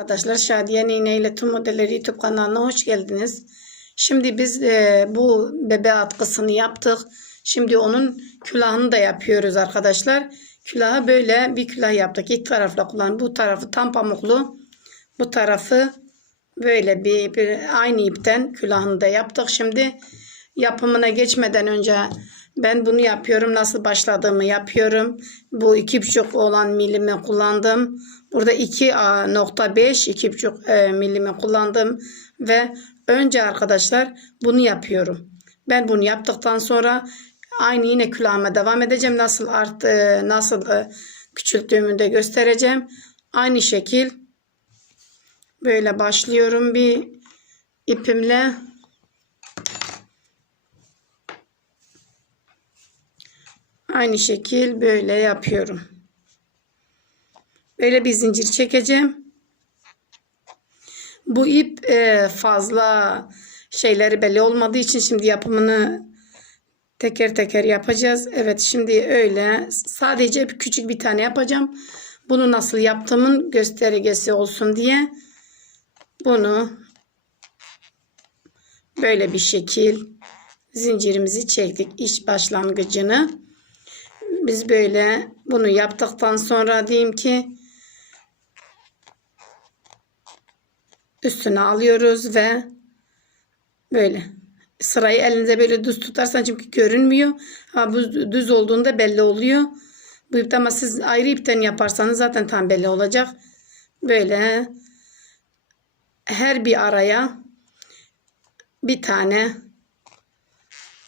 Arkadaşlar Şadiye Nine ile Tüm Modelleri YouTube kanalına hoş geldiniz. Şimdi biz e, bu bebe atkısını yaptık. Şimdi onun külahını da yapıyoruz arkadaşlar. Külahı böyle bir külah yaptık. İlk tarafla kullan. Bu tarafı tam pamuklu. Bu tarafı böyle bir, bir aynı ipten külahını da yaptık. Şimdi yapımına geçmeden önce ben bunu yapıyorum. Nasıl başladığımı yapıyorum. Bu iki buçuk olan milimi kullandım. Burada 2.5 iki buçuk e, milimi kullandım ve önce arkadaşlar bunu yapıyorum. Ben bunu yaptıktan sonra aynı yine külahıma devam edeceğim. Nasıl art e, nasıl e, küçülttüğümü de göstereceğim. Aynı şekil böyle başlıyorum bir ipimle Aynı şekil böyle yapıyorum. Böyle bir zincir çekeceğim. Bu ip e, fazla şeyleri belli olmadığı için şimdi yapımını teker teker yapacağız. Evet şimdi öyle sadece küçük bir tane yapacağım. Bunu nasıl yaptığımın göstergesi olsun diye bunu böyle bir şekil zincirimizi çektik iş başlangıcını biz böyle bunu yaptıktan sonra diyeyim ki üstüne alıyoruz ve böyle sırayı elinize böyle düz tutarsan çünkü görünmüyor. Ama bu düz olduğunda belli oluyor. Bu ipten ama siz ayrı ipten yaparsanız zaten tam belli olacak. Böyle her bir araya bir tane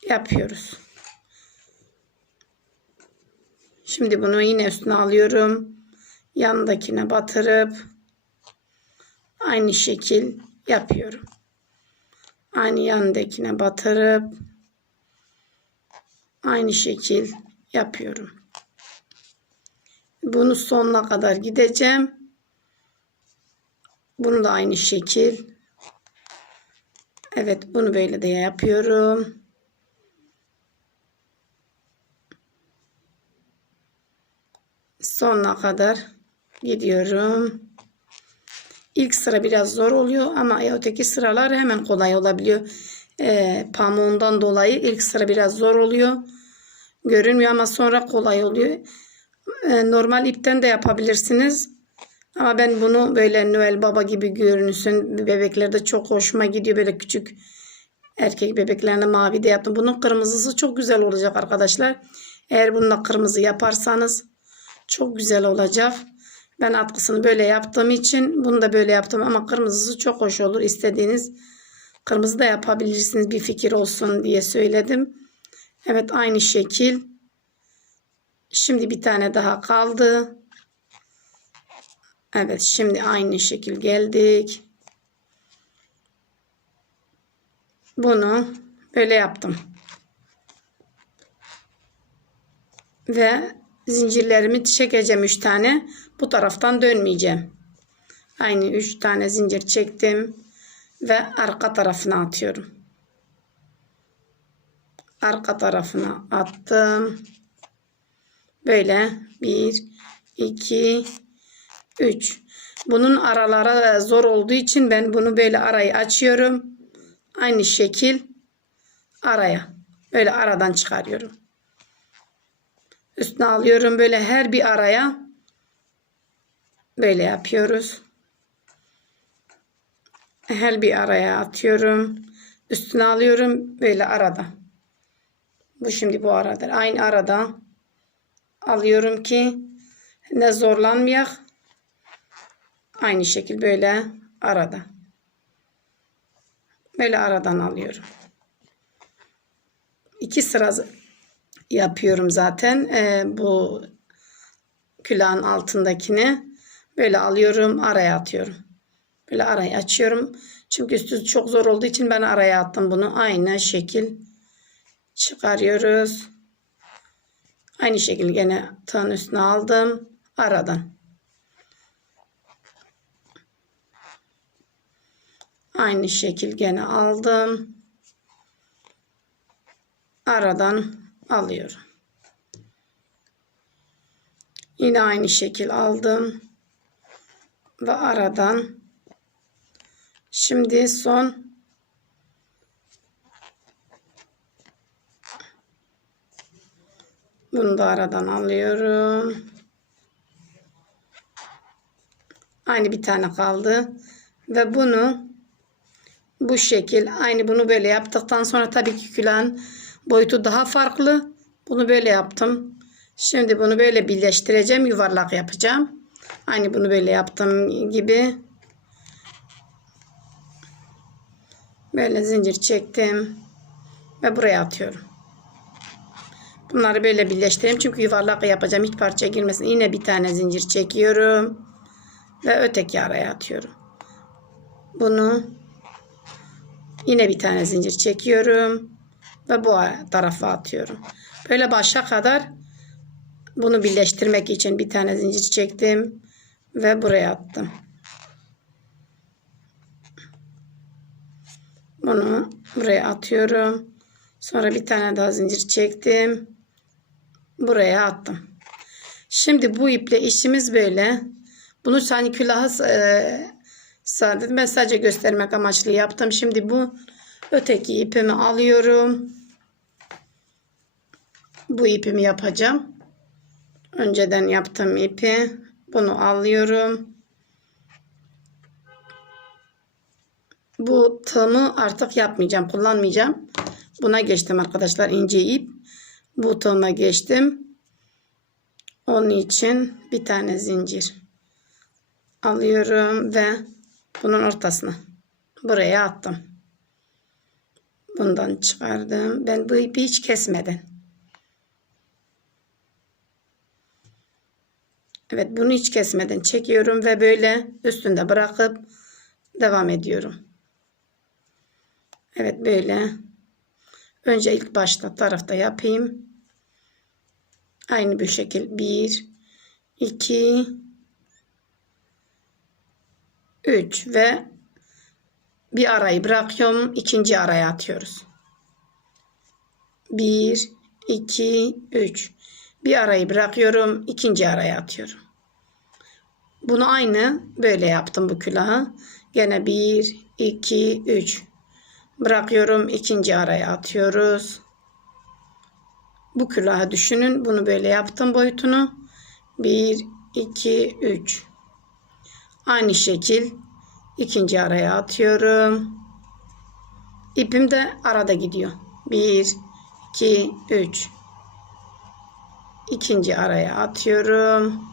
yapıyoruz. Şimdi bunu yine üstüne alıyorum. Yanındakine batırıp aynı şekil yapıyorum. Aynı yanındakine batırıp aynı şekil yapıyorum. Bunu sonuna kadar gideceğim. Bunu da aynı şekil. Evet bunu böyle de yapıyorum. sonuna kadar gidiyorum. İlk sıra biraz zor oluyor ama öteki sıralar hemen kolay olabiliyor. E, pamuğundan dolayı ilk sıra biraz zor oluyor. Görünmüyor ama sonra kolay oluyor. E, normal ipten de yapabilirsiniz. Ama ben bunu böyle Noel Baba gibi görünüsün. Bebeklerde çok hoşuma gidiyor. Böyle küçük erkek bebeklerine mavi de yaptım. Bunun kırmızısı çok güzel olacak arkadaşlar. Eğer bununla kırmızı yaparsanız çok güzel olacak. Ben atkısını böyle yaptığım için bunu da böyle yaptım ama kırmızısı çok hoş olur. İstediğiniz kırmızı da yapabilirsiniz bir fikir olsun diye söyledim. Evet aynı şekil. Şimdi bir tane daha kaldı. Evet şimdi aynı şekil geldik. Bunu böyle yaptım. Ve zincirlerimi çekeceğim 3 tane. Bu taraftan dönmeyeceğim. Aynı 3 tane zincir çektim ve arka tarafına atıyorum. Arka tarafına attım. Böyle 1 2 3 bunun aralara zor olduğu için ben bunu böyle arayı açıyorum. Aynı şekil araya böyle aradan çıkarıyorum. Üstüne alıyorum böyle her bir araya. Böyle yapıyoruz. Her bir araya atıyorum. Üstüne alıyorum böyle arada. Bu şimdi bu aradır. Aynı arada alıyorum ki ne zorlanmayak. Aynı şekil böyle arada. Böyle aradan alıyorum. İki sıra yapıyorum zaten. E, bu külahın altındakini böyle alıyorum araya atıyorum. Böyle arayı açıyorum. Çünkü üstü çok zor olduğu için ben araya attım bunu. Aynı şekil çıkarıyoruz. Aynı şekil gene tığın üstüne aldım. Aradan. Aynı şekil gene aldım. Aradan alıyorum. Yine aynı şekil aldım. Ve aradan Şimdi son bunu da aradan alıyorum. Aynı bir tane kaldı. Ve bunu bu şekil aynı bunu böyle yaptıktan sonra tabii ki külahın boyutu daha farklı. Bunu böyle yaptım. Şimdi bunu böyle birleştireceğim. Yuvarlak yapacağım. Aynı bunu böyle yaptığım gibi. Böyle zincir çektim. Ve buraya atıyorum. Bunları böyle birleştireyim. Çünkü yuvarlak yapacağım. Hiç parça girmesin. Yine bir tane zincir çekiyorum. Ve öteki araya atıyorum. Bunu yine bir tane zincir çekiyorum. Ve bu tarafa atıyorum. Böyle başa kadar bunu birleştirmek için bir tane zincir çektim. Ve buraya attım. Bunu buraya atıyorum. Sonra bir tane daha zincir çektim. Buraya attım. Şimdi bu iple işimiz böyle. Bunu hani külahı e, sadece göstermek amaçlı yaptım. Şimdi bu öteki ipimi alıyorum. Bu ipimi yapacağım. Önceden yaptığım ipi bunu alıyorum. Bu tığımı artık yapmayacağım, kullanmayacağım. Buna geçtim arkadaşlar ince ip. Bu tığıma geçtim. Onun için bir tane zincir alıyorum ve bunun ortasına buraya attım. Bundan çıkardım. Ben bu ipi hiç kesmeden. Evet bunu hiç kesmeden çekiyorum ve böyle üstünde bırakıp devam ediyorum. Evet böyle. Önce ilk başta tarafta yapayım. Aynı bir şekil. 1 2 3 ve bir arayı bırakıyorum. ikinci araya atıyoruz. 1 2 3 bir arayı bırakıyorum. ikinci araya atıyorum. Bunu aynı böyle yaptım bu külahı. Gene 1 2 3 bırakıyorum. ikinci araya atıyoruz. Bu külahı düşünün. Bunu böyle yaptım boyutunu. 1 2 3 Aynı şekil ikinci araya atıyorum. İpim de arada gidiyor. 1 2 3 ikinci araya atıyorum.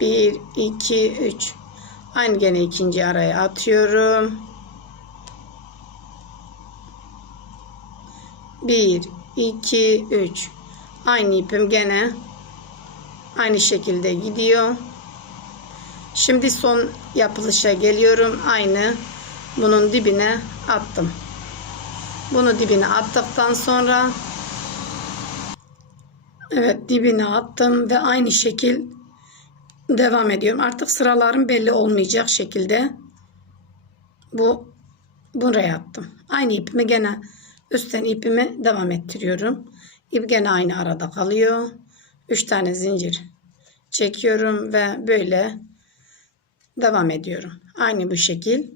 1 2 3 aynı gene ikinci araya atıyorum. 1 2 3 aynı ipim gene aynı şekilde gidiyor. Şimdi son yapılışa geliyorum. Aynı bunun dibine attım. Bunu dibine attıktan sonra evet dibine attım ve aynı şekil devam ediyorum. Artık sıralarım belli olmayacak şekilde bu buraya attım. Aynı ipimi gene üstten ipimi devam ettiriyorum. İp gene aynı arada kalıyor. 3 tane zincir çekiyorum ve böyle devam ediyorum. Aynı bu şekil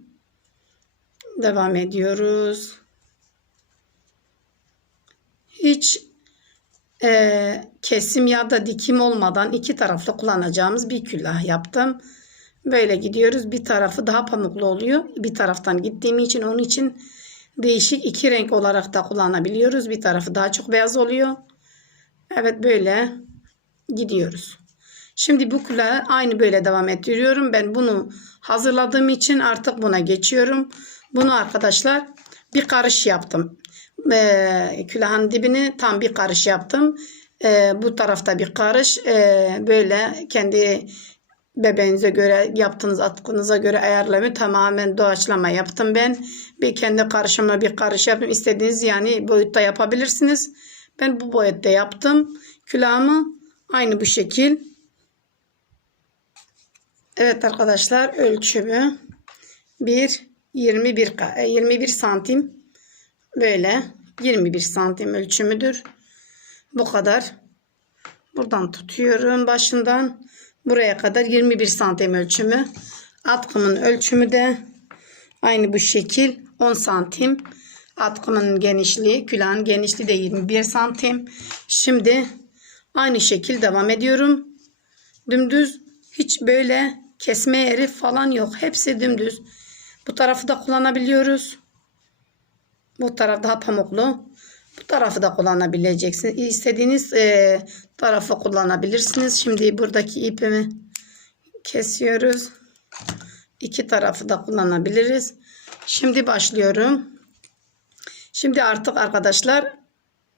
devam ediyoruz. Hiç e, kesim ya da dikim olmadan iki taraflı kullanacağımız bir külah yaptım. Böyle gidiyoruz. Bir tarafı daha pamuklu oluyor. Bir taraftan gittiğim için onun için değişik iki renk olarak da kullanabiliyoruz. Bir tarafı daha çok beyaz oluyor. Evet böyle gidiyoruz. Şimdi bu külahı aynı böyle devam ettiriyorum. Ben bunu hazırladığım için artık buna geçiyorum. Bunu arkadaşlar bir karış yaptım. Ee, külahın dibini tam bir karış yaptım. Ee, bu tarafta bir karış. Ee, böyle kendi bebeğinize göre yaptığınız atkınıza göre ayarlama tamamen doğaçlama yaptım ben. Bir kendi karışımla bir karış yaptım. İstediğiniz yani boyutta yapabilirsiniz. Ben bu boyutta yaptım. Külahımı aynı bu şekil Evet arkadaşlar ölçümü 1 21 21 santim böyle 21 santim ölçümüdür. Bu kadar. Buradan tutuyorum başından buraya kadar 21 santim ölçümü. Atkımın ölçümü de Aynı bu şekil 10 santim. Atkımın genişliği, külahın genişliği de 21 santim. Şimdi aynı şekil devam ediyorum. Dümdüz hiç böyle kesme yeri falan yok. Hepsi dümdüz. Bu tarafı da kullanabiliyoruz. Bu taraf daha pamuklu. Bu tarafı da kullanabileceksiniz. İstediğiniz e, tarafı kullanabilirsiniz. Şimdi buradaki ipimi kesiyoruz. İki tarafı da kullanabiliriz. Şimdi başlıyorum. Şimdi artık arkadaşlar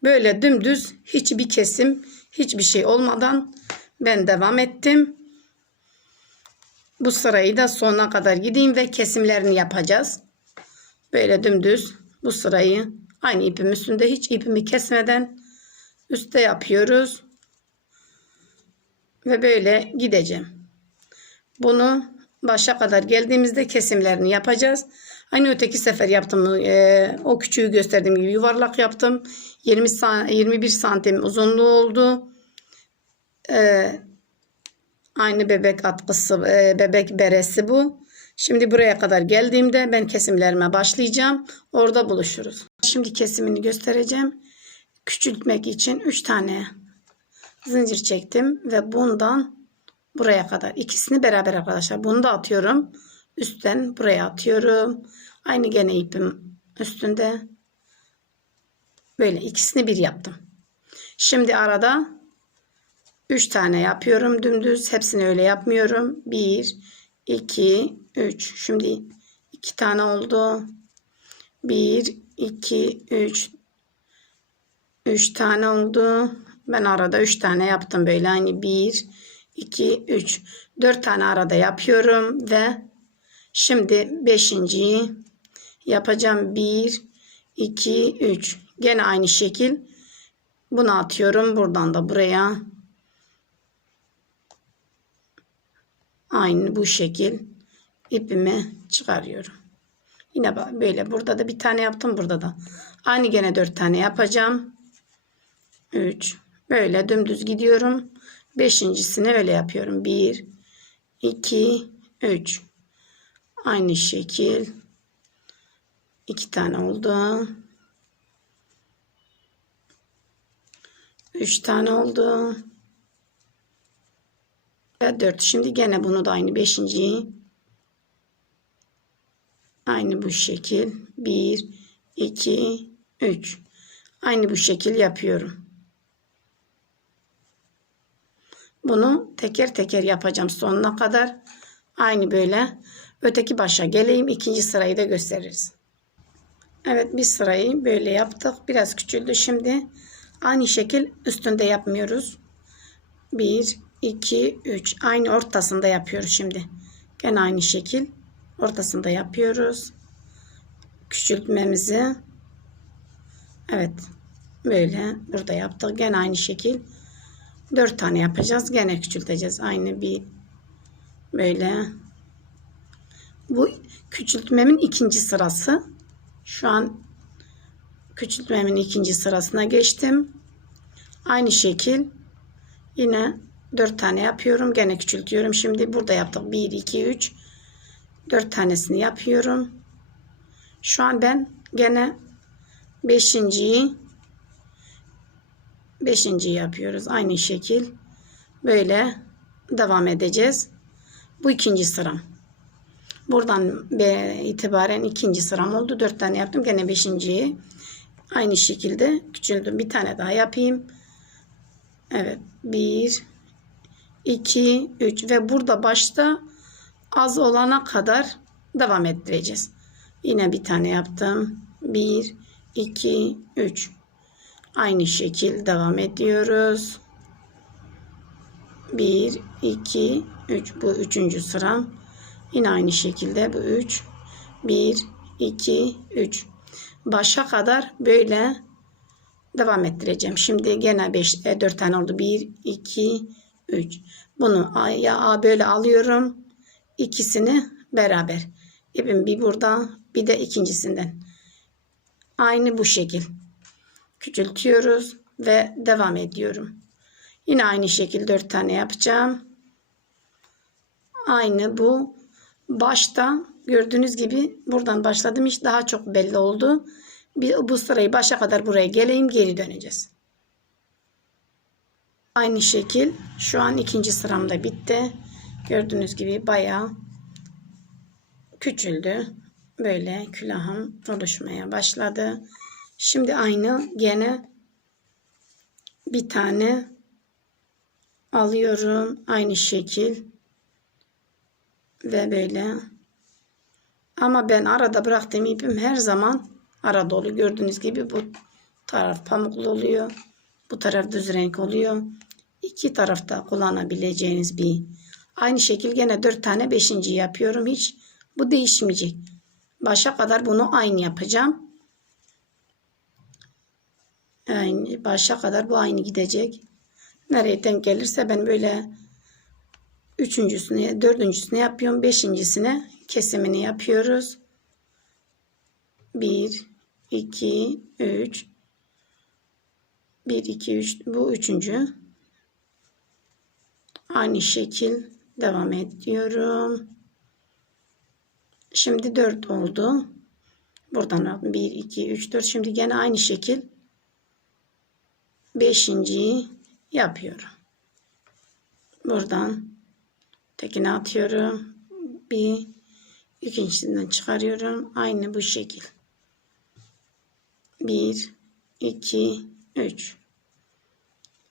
böyle dümdüz hiçbir kesim, hiçbir şey olmadan ben devam ettim. Bu sırayı da sonuna kadar gideyim ve kesimlerini yapacağız. Böyle dümdüz bu sırayı aynı ipim üstünde hiç ipimi kesmeden üstte yapıyoruz. Ve böyle gideceğim. Bunu başa kadar geldiğimizde kesimlerini yapacağız. Aynı öteki sefer yaptım. e, o küçüğü gösterdiğim gibi yuvarlak yaptım. 20 sa- 21 santim uzunluğu oldu. E, aynı bebek atkısı, e, bebek beresi bu. Şimdi buraya kadar geldiğimde ben kesimlerime başlayacağım. Orada buluşuruz. Şimdi kesimini göstereceğim. Küçültmek için 3 tane zincir çektim ve bundan buraya kadar ikisini beraber arkadaşlar. Bunu da atıyorum. Üstten buraya atıyorum. Aynı gene ipim üstünde. Böyle ikisini bir yaptım. Şimdi arada 3 tane yapıyorum dümdüz. Hepsini öyle yapmıyorum. 1 2 3. Şimdi 2 tane oldu. 1 2 3 3 tane oldu. Ben arada 3 tane yaptım böyle. Aynı 1 2 3 4 tane arada yapıyorum ve şimdi 5.yi yapacağım. 1 2 3 gene aynı şekil. Bunu atıyorum. Buradan da buraya. Aynı bu şekil ipimi çıkarıyorum. Yine böyle burada da bir tane yaptım burada da. Aynı gene 4 tane yapacağım. 3 böyle dümdüz gidiyorum. Beşincisini öyle yapıyorum. 1 2 3 aynı şekil. İki tane oldu. 3 tane oldu. Ve 4 şimdi gene bunu da aynı beşinciyi aynı bu şekil 1 2 3 aynı bu şekil yapıyorum Bunu teker teker yapacağım sonuna kadar. Aynı böyle. Öteki başa geleyim. ikinci sırayı da gösteririz. Evet bir sırayı böyle yaptık. Biraz küçüldü şimdi. Aynı şekil üstünde yapmıyoruz. 1, 2, 3. Aynı ortasında yapıyoruz şimdi. Gene aynı şekil. Ortasında yapıyoruz. Küçültmemizi. Evet. Böyle burada yaptık. Gene aynı şekil. 4 tane yapacağız. Gene küçülteceğiz. Aynı bir böyle. Bu küçültmemin ikinci sırası. Şu an küçültmemin ikinci sırasına geçtim. Aynı şekil yine 4 tane yapıyorum. Gene küçültüyorum. Şimdi burada yaptık. 1, 2, 3. 4 tanesini yapıyorum. Şu an ben gene beşinciyi Beşinci yapıyoruz. Aynı şekil. Böyle devam edeceğiz. Bu ikinci sıram. Buradan itibaren ikinci sıram oldu. Dört tane yaptım. Gene beşinciyi aynı şekilde küçüldüm. Bir tane daha yapayım. Evet. Bir, iki, üç ve burada başta az olana kadar devam ettireceğiz. Yine bir tane yaptım. Bir, iki, üç. Aynı şekil devam ediyoruz. 1, 2, 3. Bu üçüncü sıram. Yine aynı şekilde bu 3. 1, 2, 3. Başa kadar böyle devam ettireceğim. Şimdi gene 5, 4 tane oldu. 1, 2, 3. Bunu ya böyle alıyorum. İkisini beraber. İpim bir burada bir de ikincisinden. Aynı bu şekil küçültüyoruz ve devam ediyorum. Yine aynı şekilde 4 tane yapacağım. Aynı bu başta gördüğünüz gibi buradan başladım iş daha çok belli oldu. Bir, bu sırayı başa kadar buraya geleyim geri döneceğiz. Aynı şekil şu an ikinci sıramda bitti. Gördüğünüz gibi bayağı küçüldü. Böyle külahım oluşmaya başladı. Şimdi aynı gene bir tane alıyorum. Aynı şekil ve böyle ama ben arada bıraktığım ipim her zaman ara dolu. Gördüğünüz gibi bu taraf pamuklu oluyor. Bu taraf düz renk oluyor. İki tarafta kullanabileceğiniz bir. Aynı şekil gene dört tane beşinci yapıyorum. Hiç bu değişmeyecek. Başa kadar bunu aynı yapacağım. Yani başa kadar bu aynı gidecek. Nereye denk gelirse ben böyle üçüncüsüne, dördüncüsüne yapıyorum. Beşincisine kesimini yapıyoruz. Bir, iki, üç. Bir, iki, üç. Bu üçüncü. Aynı şekil devam ediyorum. Şimdi dört oldu. Buradan bir, iki, üç, dört. Şimdi gene aynı şekil beşinciyi yapıyorum. Buradan tekini atıyorum. Bir ikincisinden çıkarıyorum. Aynı bu şekil. Bir, iki, üç.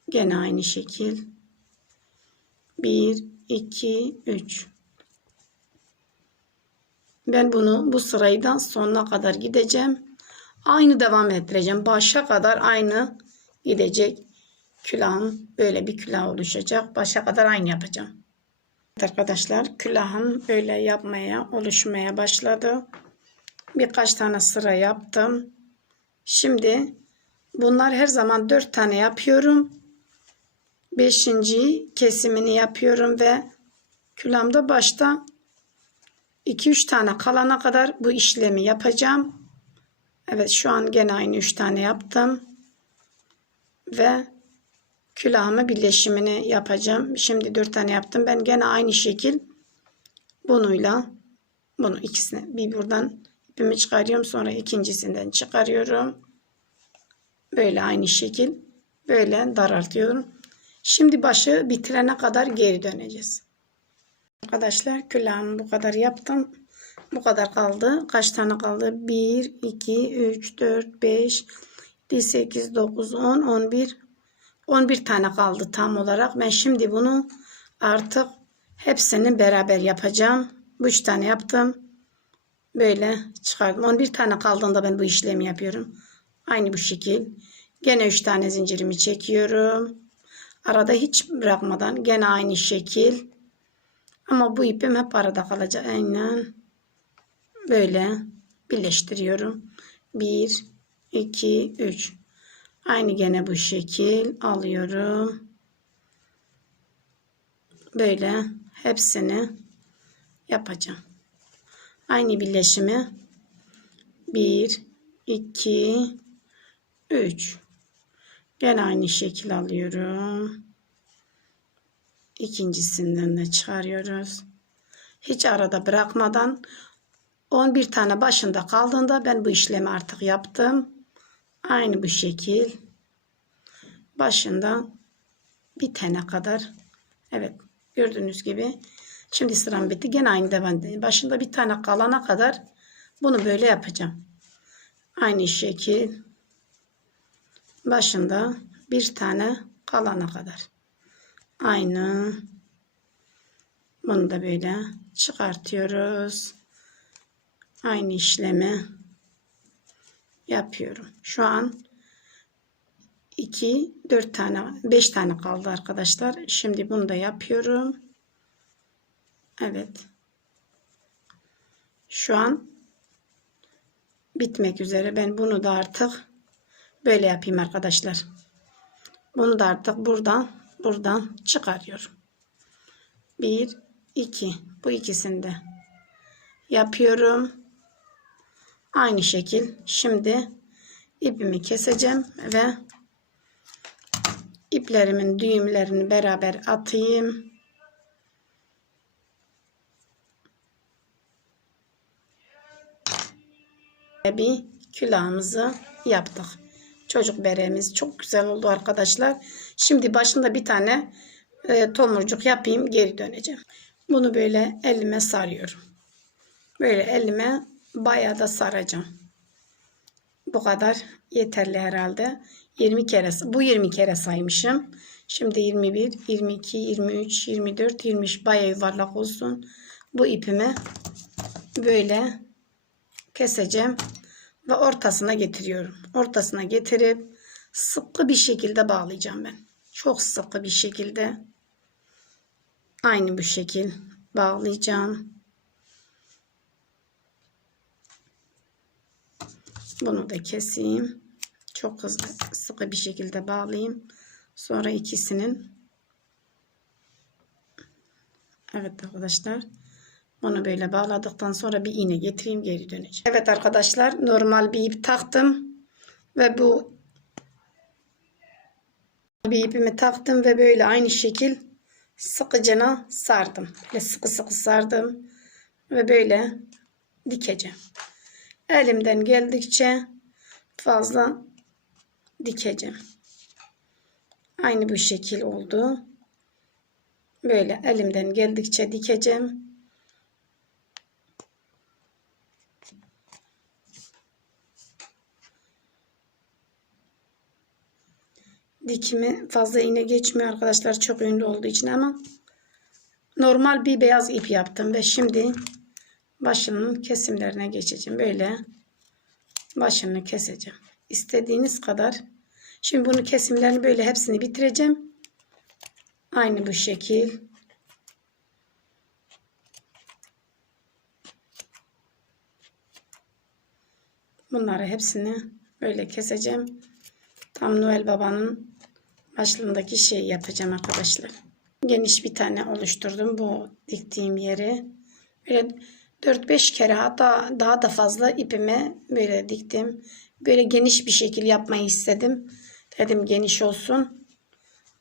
Gene aynı şekil. Bir, iki, üç. Ben bunu bu sıraydan sonuna kadar gideceğim. Aynı devam ettireceğim. Başa kadar aynı gidecek. Külahım böyle bir külah oluşacak. Başa kadar aynı yapacağım. Evet arkadaşlar külahım böyle yapmaya oluşmaya başladı. Birkaç tane sıra yaptım. Şimdi bunlar her zaman dört tane yapıyorum. Beşinci kesimini yapıyorum ve külahımda başta 2-3 tane kalana kadar bu işlemi yapacağım. Evet şu an gene aynı 3 tane yaptım. Ve külahımı birleşimini yapacağım. Şimdi 4 tane yaptım. Ben gene aynı şekil bunuyla bunu ikisini bir buradan ipimi çıkarıyorum. Sonra ikincisinden çıkarıyorum. Böyle aynı şekil böyle daraltıyorum. Şimdi başı bitirene kadar geri döneceğiz. Arkadaşlar külahımı bu kadar yaptım. Bu kadar kaldı. Kaç tane kaldı? 1, 2, 3, 4, 5, 8, 9, 10, 11, 11 tane kaldı tam olarak. Ben şimdi bunu artık hepsini beraber yapacağım. Bu 3 tane yaptım. Böyle çıkardım. 11 tane kaldığında ben bu işlemi yapıyorum. Aynı bu şekil. Gene 3 tane zincirimi çekiyorum. Arada hiç bırakmadan gene aynı şekil. Ama bu ipim hep arada kalacak. Aynen. Böyle birleştiriyorum. 1, 2, 3. Aynı gene bu şekil alıyorum. Böyle hepsini yapacağım. Aynı birleşimi 1, 2, 3. Gene aynı şekil alıyorum. İkincisinden de çıkarıyoruz. Hiç arada bırakmadan 11 tane başında kaldığında ben bu işlemi artık yaptım. Aynı bu şekil. Başında bitene kadar. Evet gördüğünüz gibi. Şimdi sıram bitti. Gene aynı devam edeyim. Başında bir tane kalana kadar bunu böyle yapacağım. Aynı şekil. Başında bir tane kalana kadar. Aynı. Bunu da böyle çıkartıyoruz. Aynı işlemi yapıyorum. Şu an 2 4 tane 5 tane kaldı arkadaşlar. Şimdi bunu da yapıyorum. Evet. Şu an bitmek üzere. Ben bunu da artık Böyle yapayım arkadaşlar. Bunu da artık buradan buradan çıkarıyorum. 1 2 bu ikisinde yapıyorum. Aynı şekil şimdi ipimi keseceğim ve iplerimin düğümlerini beraber atayım. Bir külahımızı yaptık. Çocuk beremiz çok güzel oldu arkadaşlar. Şimdi başında bir tane e, tomurcuk yapayım geri döneceğim. Bunu böyle elime sarıyorum. Böyle elime bayağı da saracağım. Bu kadar yeterli herhalde. 20 kere bu 20 kere saymışım. Şimdi 21, 22, 23, 24, 23 bayağı yuvarlak olsun. Bu ipimi böyle keseceğim ve ortasına getiriyorum. Ortasına getirip sıkı bir şekilde bağlayacağım ben. Çok sıkı bir şekilde aynı bu şekil bağlayacağım. Bunu da keseyim. Çok hızlı sıkı bir şekilde bağlayayım. Sonra ikisinin Evet arkadaşlar. Onu böyle bağladıktan sonra bir iğne getireyim geri döneceğim. Evet arkadaşlar normal bir ip taktım. Ve bu bir ipimi taktım ve böyle aynı şekil sıkıcına sardım. Böyle sıkı sıkı sardım. Ve böyle dikeceğim. Elimden geldikçe fazla dikeceğim. Aynı bu şekil oldu. Böyle elimden geldikçe dikeceğim. Dikimi fazla iğne geçmiyor arkadaşlar çok ünlü olduğu için ama normal bir beyaz ip yaptım ve şimdi başının kesimlerine geçeceğim. Böyle başını keseceğim. İstediğiniz kadar. Şimdi bunu kesimlerini böyle hepsini bitireceğim. Aynı bu şekil. Bunları hepsini böyle keseceğim. Tam Noel Baba'nın başlığındaki şeyi yapacağım arkadaşlar. Geniş bir tane oluşturdum bu diktiğim yeri. Böyle 4-5 kere hatta daha da fazla ipime böyle diktim. Böyle geniş bir şekil yapmayı istedim. Dedim geniş olsun.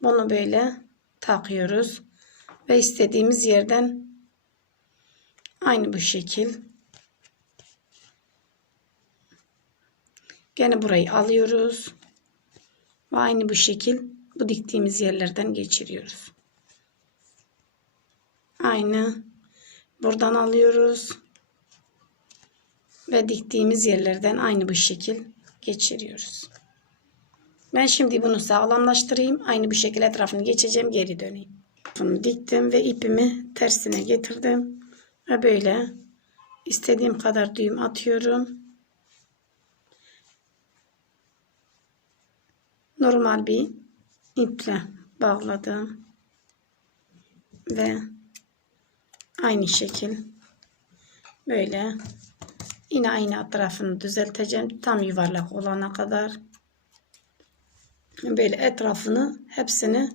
Bunu böyle takıyoruz. Ve istediğimiz yerden aynı bu şekil. Gene burayı alıyoruz. Ve aynı bu şekil bu diktiğimiz yerlerden geçiriyoruz. Aynı buradan alıyoruz. Ve diktiğimiz yerlerden aynı bu şekil geçiriyoruz. Ben şimdi bunu sağlamlaştırayım. Aynı bu şekilde etrafını geçeceğim. Geri döneyim. Bunu diktim ve ipimi tersine getirdim. Ve böyle istediğim kadar düğüm atıyorum. Normal bir iple bağladım. Ve aynı şekil böyle yine aynı tarafını düzelteceğim. Tam yuvarlak olana kadar böyle etrafını hepsini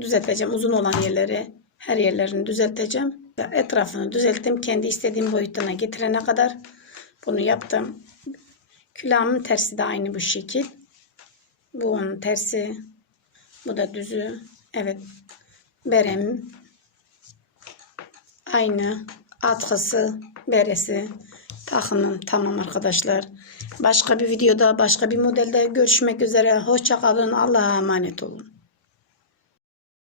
düzelteceğim. Uzun olan yerleri her yerlerini düzelteceğim. Etrafını düzelttim. Kendi istediğim boyutuna getirene kadar bunu yaptım. Külahımın tersi de aynı bu şekil. Bu onun tersi. Bu da düzü. Evet. Berem. Aynı. Atkısı. Beresi. Takımım tamam arkadaşlar. Başka bir videoda başka bir modelde görüşmek üzere. Hoşçakalın. Allah'a emanet olun.